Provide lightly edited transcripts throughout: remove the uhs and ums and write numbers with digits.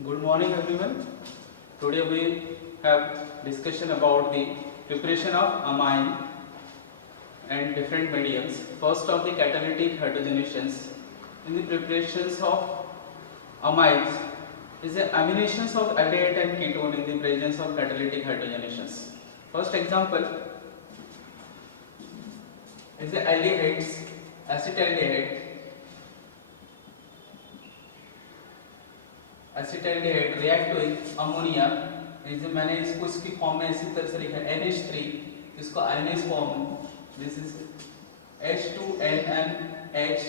Good morning everyone. Today we have discussion about the preparation of amine and different mediums. First of the catalytic hydrogenations. In the preparations of amides is the amination of aldehyde and ketone in the presence of catalytic hydrogenations. First example is the aldehydes, acetaldehyde. acetaldehyde react with ammonia is मैंने इसको इसकी form में इसी तरह से लिखा है NH3 इसको आयनिस फॉर्म दिस इज H2NNH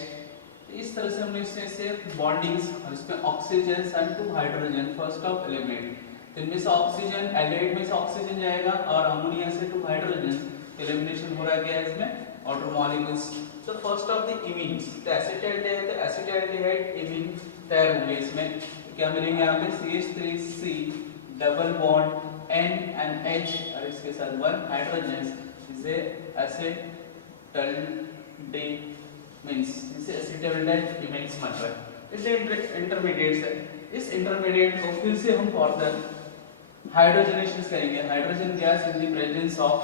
इस तरह से हमने इससे बॉन्डिंग्स और इसमें oxygen and 2 hydrogen first of eliminate इनमें से ऑक्सीजन एल्डिहाइड में से ऑक्सीजन जाएगा और अमोनिया से 2 हाइड्रोजन एलिमिनेशन हो रहा है इसमें आउटर मॉलिक्यूल्स तो फर्स्ट ऑफ द इमीन्स तो एसिटाल्डेहाइड इमीन तैयार होंगे इसमें क्या मिलेंगे यहाँ पे CH3C double bond N and H और इसके साथ 1 हाइड्रोजन इसे एसिटाल्डे मींस इसे एसिटाल्डेहाइड इमीन्स बन रहा है इसे इंटरमीडिएट्स है इस इंटरमीडिएट को फिर से हम फर्दर हाइड्रोजनेशन करेंगे hydrogen gas in the presence of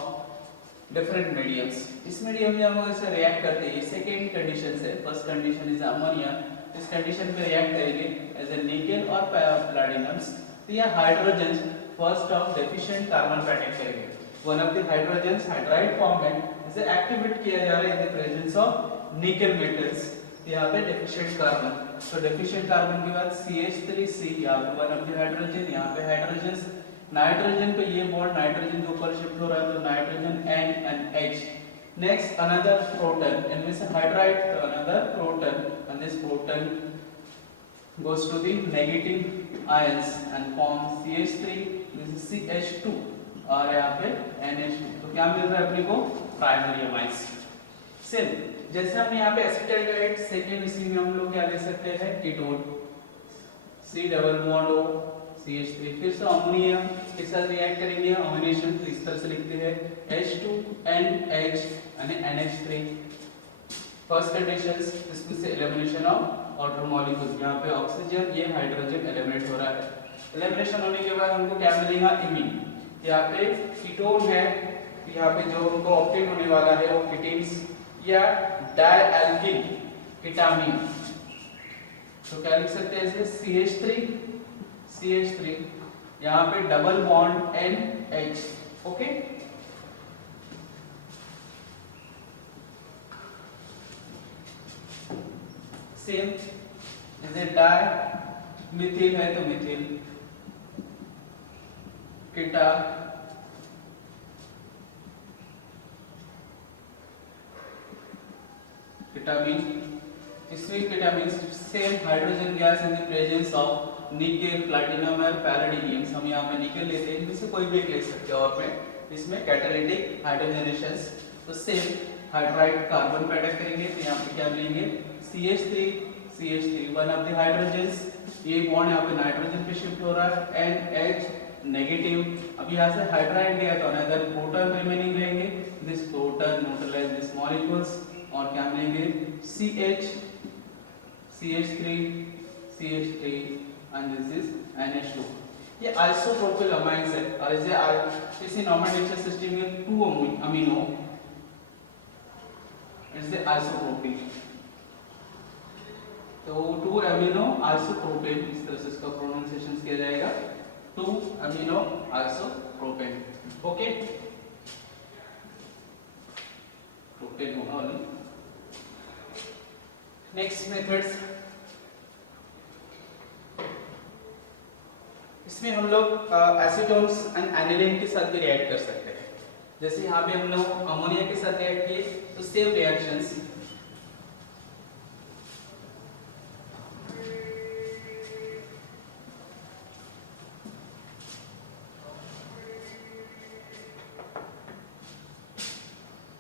different mediums इस मीडियम में हम इसे रिएक्ट करते हैं सेकंड कंडीशन से फर्स्ट कंडीशन इज अमोनिया इस कंडीशन पे रिएक्ट करेंगे एज ए निकेल और प्लैटिनम्स तो यह hydrogen first of deficient carbon पे अटैक करेंगे one of the hydrogens hydride form में इसे एक्टिवेट किया जा रहा है इन the presence of nickel metals यहां पे डेफिशिएंट कार्बन तो डेफिशिएंट कार्बन के बाद CH3C यहां पे वन ऑफ द हाइड्रोजन यहां पे हाइड्रोजन्स नाइट्रोजन पे ये बॉन्ड नाइट्रोजन के ऊपर शिफ्ट हो रहा है तो nitrogen N and H next another proton इनमें से हाइड्राइड तो another proton and this proton goes to the negative ions and forms CH3 this is CH2 और यहाँ पे NH2 तो क्या मिल रहा है अपने को प्राइमरी अमाइड्स सेम जैसे हमने यहाँ पे एसिटाल्डेहाइड सेकेंड इसी में हम लोग क्या ले सकते हैं ketone C double bond O CH3 फिर से अमोनिया के साथ रिएक्ट करेंगे अमोनेशन तो इस तरह से लिखते हैं H2NH यानी NH3 फर्स्ट कंडीशंस इसमें से एलिमिनेशन ऑफ आउटर मॉलिक्यूल्स यहां पे ऑक्सीजन ये हाइड्रोजन एलिमिनेट हो रहा है एलिमिनेशन होने के बाद हमको क्या मिलेगा इमीन यहां पे कीटोन है यहां पे जो हमको ऑब्टेन होने वाला है वो कीटीन्स या डायल्किल कीटामीन तो क्या लिख सकते हैं इसे CH3 यहां पे double bond NH okay same इसे डाई मिथिल है तो मिथिल कीटा कीटामीन इसमें ketamine same hydrogen gas in the presence of nickel platinum और पैलेडियम हम यहाँ पे निकेल लेते हैं इनमें से कोई भी एक ले सकते हो आप में इसमें कैटालिटिक हाइड्रोजनेशंस तो सेम हाइड्राइड कार्बन पे अटैक करेंगे तो यहाँ पे क्या मिलेंगे CH3 one of the hydrogens ये बॉन्ड यहाँ पे नाइट्रोजन पे शिफ्ट हो रहा है NH नेगेटिव अब यहाँ से हाइड्राइड गया तो अनदर प्रोटॉन रिमेनिंग रहेंगे this proton neutralize this molecules और क्या मिलेंगे CH3 and this is NH2 ये आइसोप्रोपिल अमाइड्स है और इसे नॉमेनक्लेचर सिस्टम में 2 अमीनो इट्स द आइसोप्रोपिल तो 2 अमीनो आइसोप्रोपेन इस तरह से इसका प्रोनाउंसिएशन किया जाएगा 2 अमीनो आइसोप्रोपेन ओके प्रोपेन होगा वाली नेक्स्ट मेथड्स इसमें हम लोग एसीटोन्स एंड एनिलीन के साथ भी रिएक्ट कर सकते हैं जैसे यहाँ पे हम लोग अमोनिया के साथ रिएक्ट किए तो same reactions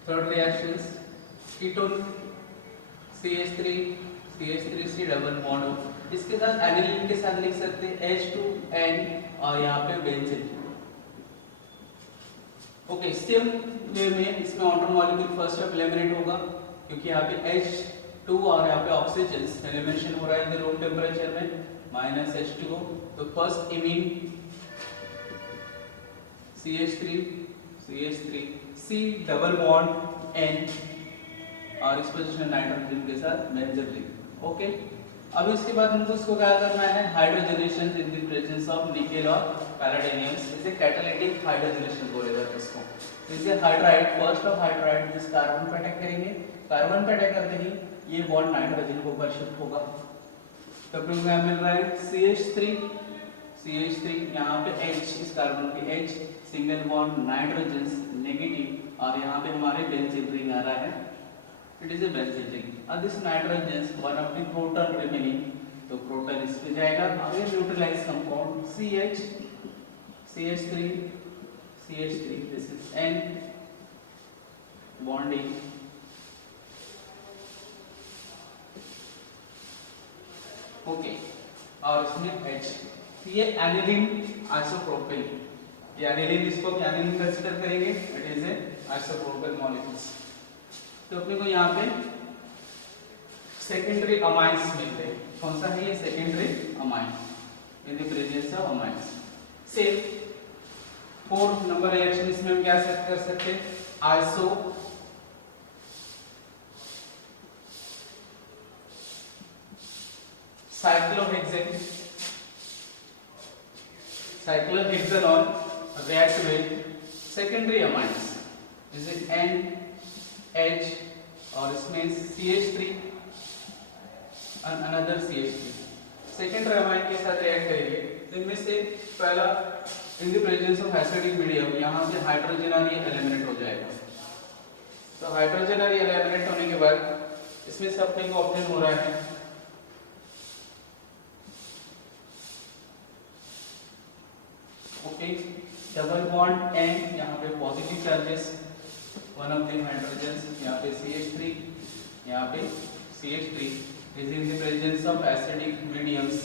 third reactions ketone CH3C double bond हो इसके साथ एनिलीन के साथ लिख सकते हैं H2N और यहाँ पे बेंजीन ओके सेम वे में इसमें outer molecule first of eliminate होगा क्योंकि यहाँ पे H 2 और यहाँ पे ऑक्सीजन एलिमिनेशन हो रहा है इन रूम टेम्परेचर में -H2O। तो first imine CH3 C double bond N और इस पोजीशन नाइट्रोजन के साथ बेंजीन रिंग। ओके, अब इसके बाद हमको इसको क्या करना है, hydrogenation in the presence of nickel और पैलेडियम। इसे कैटालिटिक हाइड्रोजनेशन बोला जाता है इसको। जैसे हाइड्राइड, फर्स्ट ऑफ हाइड्राइड इस कार्बन पे अटैक करेंगे, कार्बन पे अटैक करते ही ये बॉन्ड नाइट्रोजन के ऊपर शिफ्ट होगा। तो अपने को क्या मिल रहा है, CH3 यहाँ पे H, इस कार्बन पे H single bond nitrogen negative और यहाँ पे हमारे बेंजीन रिंग आ रहा है, it is a benzene ring. और this nitrogen one of the proton remaining, तो प्रोटॉन इस पे जाएगा। Again neutralize compound CH3 this is N bonding okay, और इसमें H। ये एनिलीन आइसोप्रोपिल, ये एनिलीन, इसको एनिलीन कंसीडर करेंगे, it is a isopropyl molecules. तो अपने को यहाँ पे सेकेंडरी अमाइंस मिलते हैं। कौन सा है ये, secondary amine in the presence of amines. Same 4 number reaction इसमें हम क्या सेट कर सकते हैं, iso cyclohexanol react with secondary amines, is it N, H और इसमें CH3 and another CH3 secondary amine के साथ रिएक्ट करेंगे। इनमें से पहला इन the presence of acidic medium, यहाँ से हाइड्रोजन और ये एलिमिनेट हो जाएगा। तो हाइड्रोजन और ये एलिमिनेट होने के बाद इसमें से अपने को ऑब्टेन हो रहा है ओके, डबल बॉन्ड N, यहाँ पे positive charges, one of the hydrogen, यहाँ पे CH3, यहाँ पे CH3 is in the presence of acidic mediums,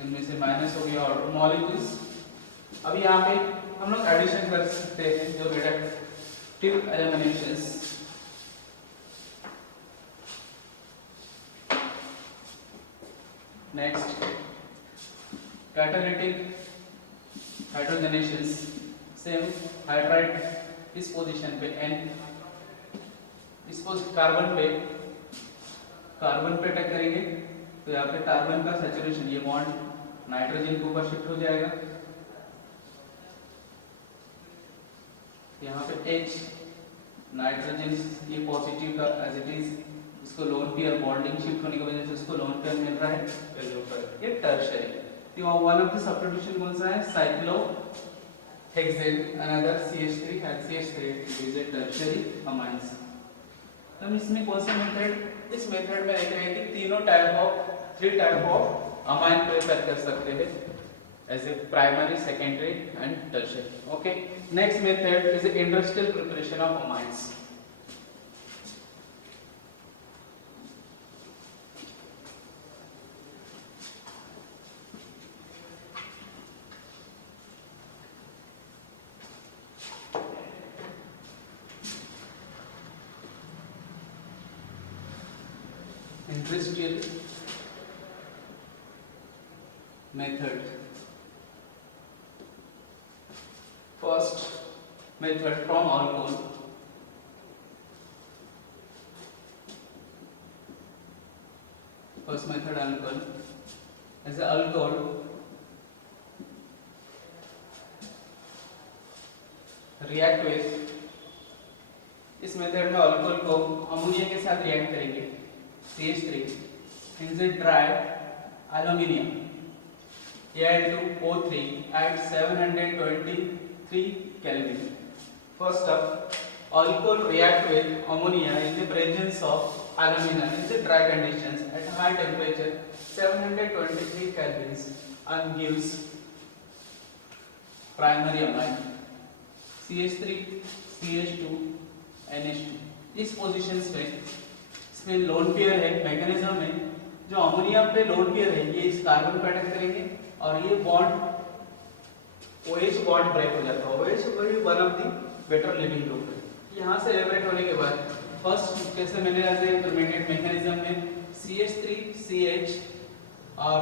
इनमें से माइनस हो गया ऑर्डर मॉलिक्यूल्स। अब यहाँ पे हम लोग एडिशन कर सकते हैं जो reductive eliminations. Next catalytic hydrogenations, same hydride इस पोजीशन पे N, इस कार्बन पे अटैक करेंगे, तो यहाँ पे कार्बन का सैचुरेशन, ये बॉन्ड नाइट्रोजन के ऊपर शिफ्ट हो जाएगा। यहाँ पे H नाइट्रोजन ये पॉजिटिव का एज इट इज, इसको लोन पेयर बॉन्डिंग शिफ्ट होने की वजह से इसको लोन पेयर मिल रहा है, ये टर्शियरी। तो वन ऑफ द सब्स्टिट्यूशन कौन सा है, cyclohexane, another CH3 and CH3 is a tertiary amines. तो हम इसमें कौन सा मेथड, इस मेथड में देख रहे हैं कि तीनों three type of amine prepare कर सकते हैं as a primary, secondary and tertiary. Okay, next method is industrial preparation of amines. Industrial method. First method from alcohol. First method alcohol. As a alcohol react with, इस method में alcohol को ammonia के साथ react करेंगे, CH3 is a dry aluminium Al2O3 at 723 Kelvin. First up, alcohol react with ammonia in the presence of alumina in the dry conditions at high temperature 723 Kelvin and gives primary amine CH3 CH2 NH2। इस positions में इसमें lone pair है, mechanism में जो ammonia पे lone pair है ये इस कार्बन पे अटैक करेंगे और ये बॉन्ड OH बॉन्ड ब्रेक हो जाता है। OH वही one of the better leaving group है। यहाँ से एलिमिनेट होने के बाद फर्स्ट कैसे मिनेराइज है इंटरमीडिएट मैकेनिज्म में CH3CH और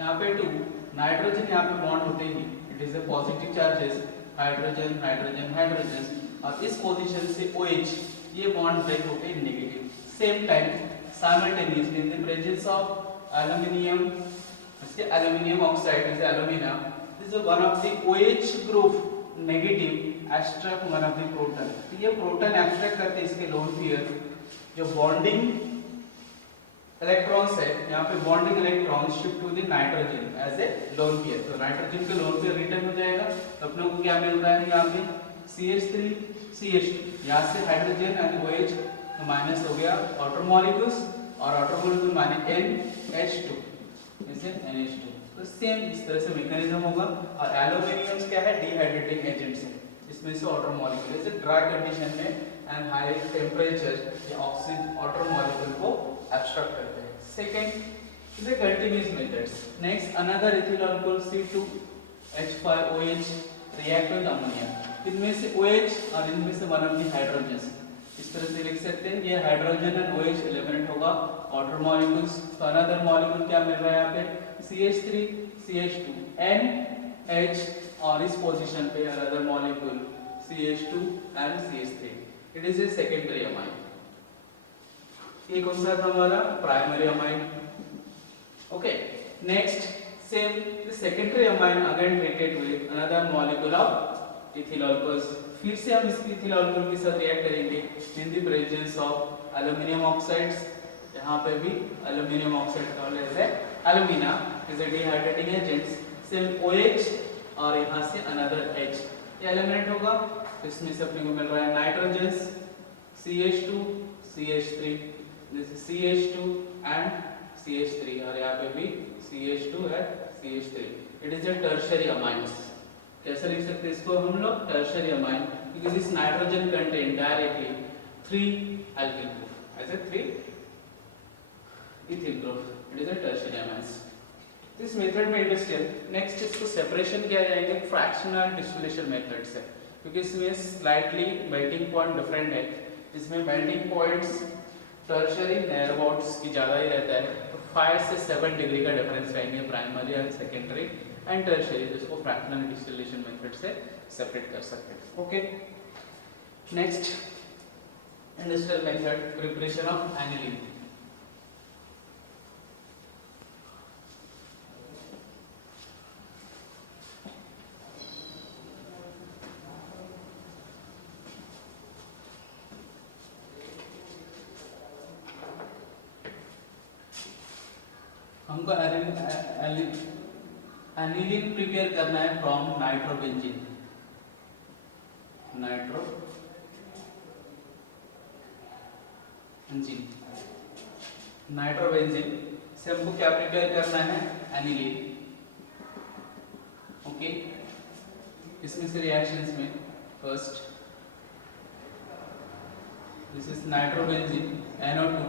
यहाँ पे 2 नाइट्रोजन यहाँ पे बॉन्ड होते ही it is a positive charges hydrogen hydrogen hydrogen और इस पोजीशन से OH ये बॉन्ड ब्रेक होके negative same time simultaneously in the presence of aluminium इसके aluminium oxide is alumina this is one of the OH group negative extract one of the proton तो ये proton extract करते इसके lone pair जो bonding electrons है यहाँ पे bonding electrons shift to the nitrogen as a lone pair तो nitrogen के lone pair return हो जाएगा तो अपने को क्या मिल रहा है यहाँ पे CH3 CH2 यहाँ से hydrogen and OH तो माइनस हो गया outer molecules और outer molecule माने NH2 इसे NH2 तो सेम इस तरह से मैकेनिज्म होगा और एल्यूमिनियम क्या है डिहाइड्रेटिंग एजेंट्स है इसमें से outer molecule जैसे ड्राई कंडीशन में एंड हाई टेम्परेचर ये ऑक्सीजन outer molecule को एब्स्ट्रैक्ट करते हैं second is a continuous methods next another ethyl alcohol C2H5OH react with ammonia इनमें से OH और इनमें से वन ऑफ द हाइड्रोजन इस तरह से लिख सकते हैं ये हाइड्रोजन एंड OH एलिमेंट होगा outer molecules तो अनदर मॉलिक्यूल क्या मिल रहा है यहाँ पे CH3 CH2 NH और इस पोजीशन पे another molecule CH2 and CH3 it is a secondary amine ये कौन सा था हमारा primary amine okay next same the secondary amine again treated with another molecule of ethyl alcohols फिर से हम इस इथिल अल्कोहल के साथ रिएक्ट करेंगे इन the presence of aluminium oxides यहाँ पे भी एल्युमिनियम ऑक्साइड का है alumina is a dehydrating agent same OH और यहाँ से अनदर H ये एलिमेंट होगा इसमें से अपने को मिल रहा है nitrogen CH2 CH3 this is CH2 and CH3 और यहाँ पे भी CH2 है CH3 it is a tertiary amines कैसे लिख सकते हैं इसको हम लोग tertiary amine because this nitrogen contain directly 3 alkyl group as a 3 ethyl group it is a tertiary amines this method में इंडस्ट्रियल नेक्स्ट इसको सेपरेशन किया जाएगा फ्रैक्शनल डिस्टिलेशन मेथड से क्योंकि इसमें स्लाइटली मेल्टिंग पॉइंट डिफरेंट है इसमें melting points tertiary near about की ज़्यादा ही रहता है तो 5 से 7 डिग्री का डिफरेंस रहेंगे प्राइमरी और सेकेंडरी एंड टर्शियरी जिसको फ्रैक्शनल डिस्टिलेशन मेथड से सेपरेट कर सकते हैं okay next industrial method preparation of aniline हमको एनिलीन प्रिपेयर करना है फ्रॉम नाइट्रोबेंजीन नाइट्रोबेंजीन से हमको क्या प्रिपेयर करना है एनिलीन ओके इसमें से रिएक्शंस में first this is nitrobenzene NO2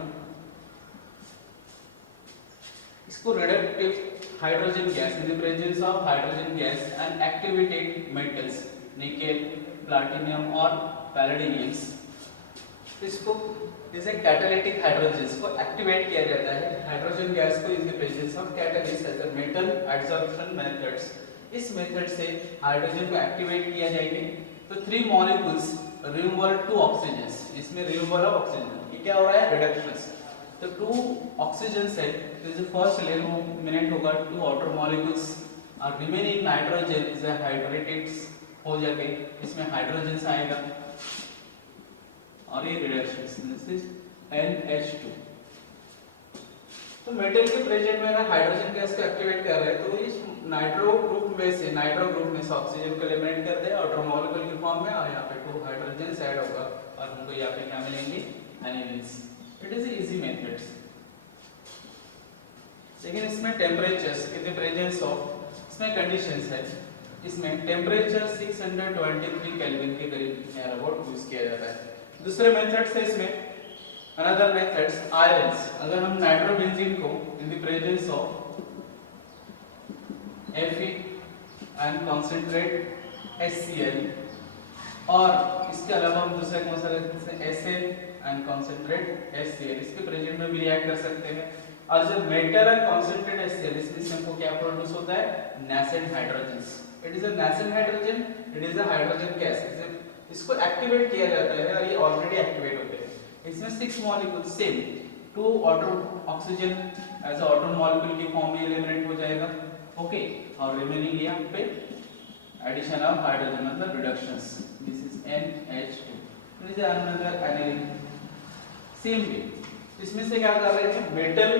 इसको reductive hydrogen gas in the presence of hydrogen gas and activated metals nickel platinum और पैलेडियम्स इसको जैसे कैटालिटिक हाइड्रोजन्स को एक्टिवेट किया जाता है हाइड्रोजन गैस को in the presence of catalyst as a metal adsorption methods इस मेथड से हाइड्रोजन को एक्टिवेट किया जाएगा तो 3 मॉलिक्यूल्स रिमूवल 2 ऑक्सीजन्स इसमें रिमूवल ऑफ ऑक्सीजन ये क्या हो रहा है रिडक्शन तो 2 ऑक्सीजन्स है तो जो फर्स्ट एलिमिनेट होगा 2 आउटर मॉलिक्यूल्स और रिमेनिंग नाइट्रोजन इज हाइड्रेटेड हो जाके इसमें हाइड्रोजन आएगा और ये रिडक्शन दिस इज NH2 तो मेटल के प्रेजेंट में अगर हाइड्रोजन गैस को एक्टिवेट कर रहे हैं तो इस नाइट्रो ग्रुप में से ऑक्सीजन को एलिमिनेट कर दे आउटर मॉलिक्यूल की फॉर्म में और यहाँ पे 2 हाइड्रोजन ऐड होगा और हमको यहाँ पे क्या मिलेंगे एनिलीन्स इट इज इजी मेथड्स लेकिन इसमें temperatures in the presence of इसमें कंडीशंस है इसमें टेम्परेचर 623 केल्विन के करीब नियर अबाउट यूज किया जाता है दूसरे मेथड्स है इसमें अनदर मेथड्स आयरन्स अगर हम नाइट्रोबेंजीन को in the presence of Fe and concentrate HCl और इसके अलावा हम दूसरा कौन सा लेते हैं एंड कॉन्सेंट्रेट HCl, इसके प्रेजेंट में भी रिएक्ट कर सकते हैं। और जब मेटल एंड कॉन्सेंट्रेट HCl, इसमें से हमको क्या प्रोड्यूस होता है, nascent hydrogens। It is a nascent hydrogen, it is a hydrogen gas. इसको एक्टिवेट किया जाता है और ये ऑलरेडी एक्टिवेट होते हैं। इसमें 6 molecule same, 2 auto oxygen as a auto molecule की फॉर्म में एलिमिनेट हो जाएगा, ओके। और रिमेनिंग यहाँ पे एडिशन ऑफ हाइड्रोजन मतलब reductions, this is NH2, this is another aniline. Same way इसमें से क्या कर रहे हैं, metal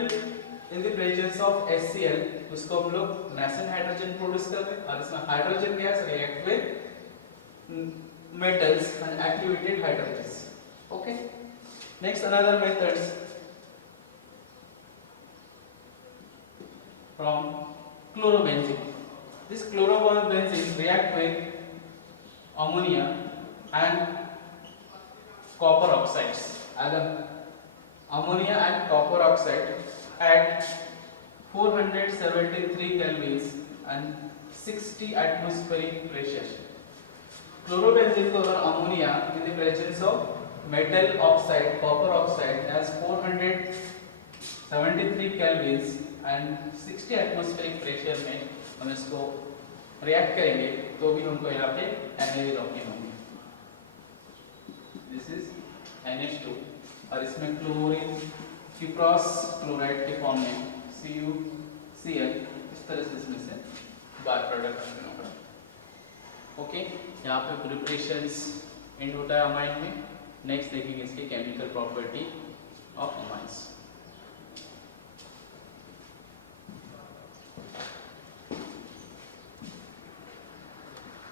in the presence of HCl, उसको हम लोग नेसेंट हाइड्रोजन प्रोड्यूस कर रहे हैं और इसमें hydrogen gas react with metals and activated hydrogens, okay। Next another methods from chlorobenzene. This chlorobenzene react with ammonia and copper oxides, ammonia and copper oxide at 473 kelvins and 60 atmospheric pressure। Chlorobenzene को अगर ammonia in the presence of metal oxide, copper oxide as 473 kelvins and 60 atmospheric pressure में हम इसको react करेंगे तो भी हमको यहाँ पे एनएल ऑप्शन होंगे। दिस इज NH2 और इसमें क्लोरीन क्यूप्रॉस क्लोराइड के फॉर्म में CuCl, इस तरह से इसमें से बाय प्रोडक्ट होगा, ओके। यहाँ पे प्रिपरेशंस एंड होता है अमाइन में। नेक्स्ट देखेंगे इसकी केमिकल प्रॉपर्टी ऑफ अमाइंस।